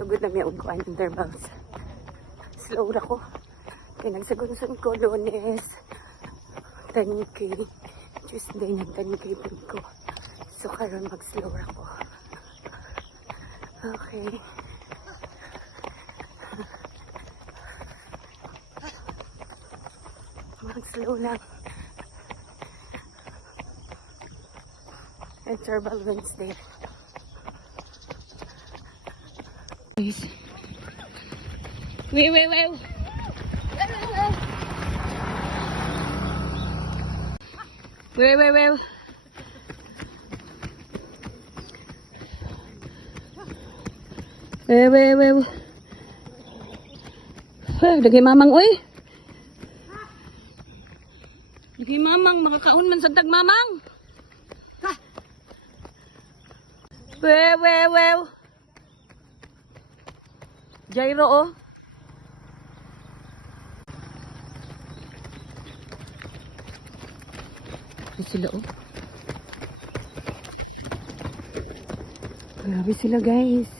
Sugod na may ugkuan intervals. Slow ra ko. Kaya nagsagunsun ko Lunes 10K. Tuesday nag 10K pin ko. So karon mag-slow ra ko. Okay. Mag-slow lang. Interval Wednesday. Wait. Wait. Dagay mamang, uy. Dagay mamang, makakaon man sa dag mamang. Wew. Jairo, oh. Grabe sila, oh. Grabe sila, guys.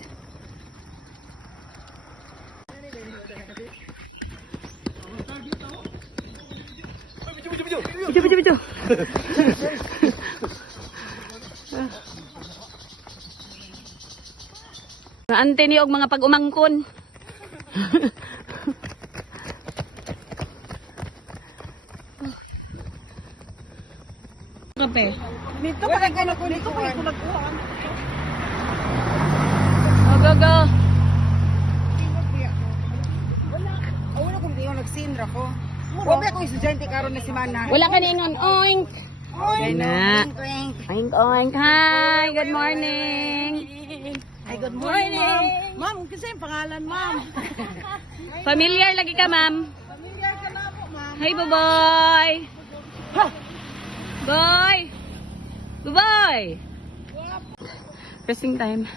Video. Ante ni og mga pag-umangkon. Kape. Dito pa rin ko nagkuhan. Go. Wala kong di ko nagsinra ko. Wabi akong estudyante karon na si Mana. Wala ka ningon. Oink. Okay na. Oink. Hi. Good morning. Ay, good morning, ma'am. Ma'am, kasi yung pangalan, ma'am. Familiar lagi ka, ma'am. Familiar ka na po, ma'am. Hi, boy. Boy. Resting time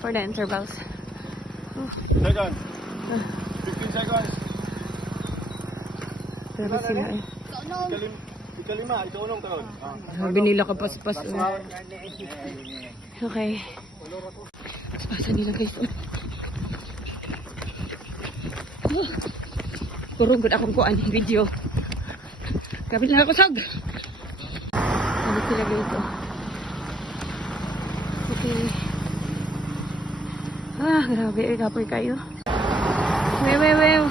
for the intervals. Second. 15 seconds. Pero sila eh. Ikalima, ikaw unong taon. Sabi nila kapaspas. Okay. Paspasan nila guys. Puro good akong kuan video. Kapit na ako sag. Sabi sila guys. Okay. Grabe. Kapoy kayo. Wew.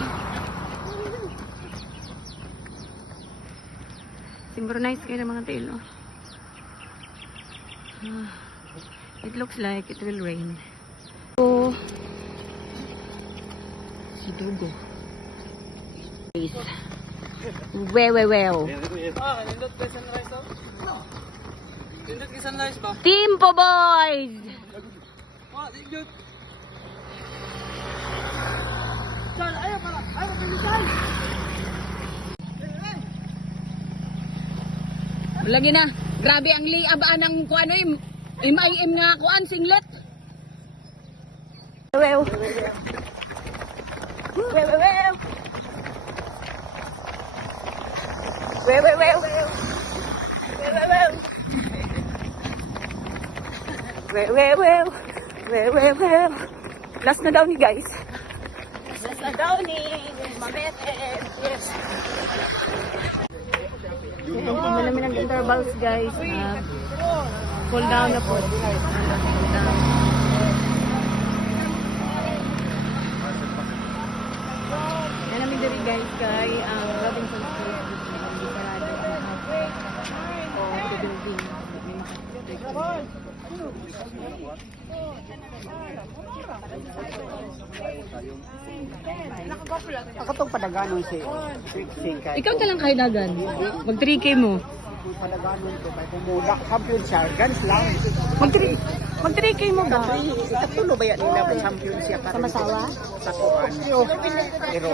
Synchronize kayo ng mga tail. It looks like it will rain. So, si Dugo. Wew. Timpo boys! Lagi na. Grabe ang liabaan ng kuan ay MIM nga kuan singlet. Wew. Last na daw ni guys. Last na daw ni Mametes. Yes. Malamin ang intervals guys. Cool down na po. Yan namin diri guys kay ang Robinson Street. Sarado ang halfway. O the building. Akatong padaganon si Fixing kay. Ikaw talang kay dagan. Mag 3K mo. Padaganon ko kay pumudak champion siya. Guns lang. Mag 3K mo ba? Ikatulo ba yan nila champion siya para Sa Masawa? sa kuan. Pero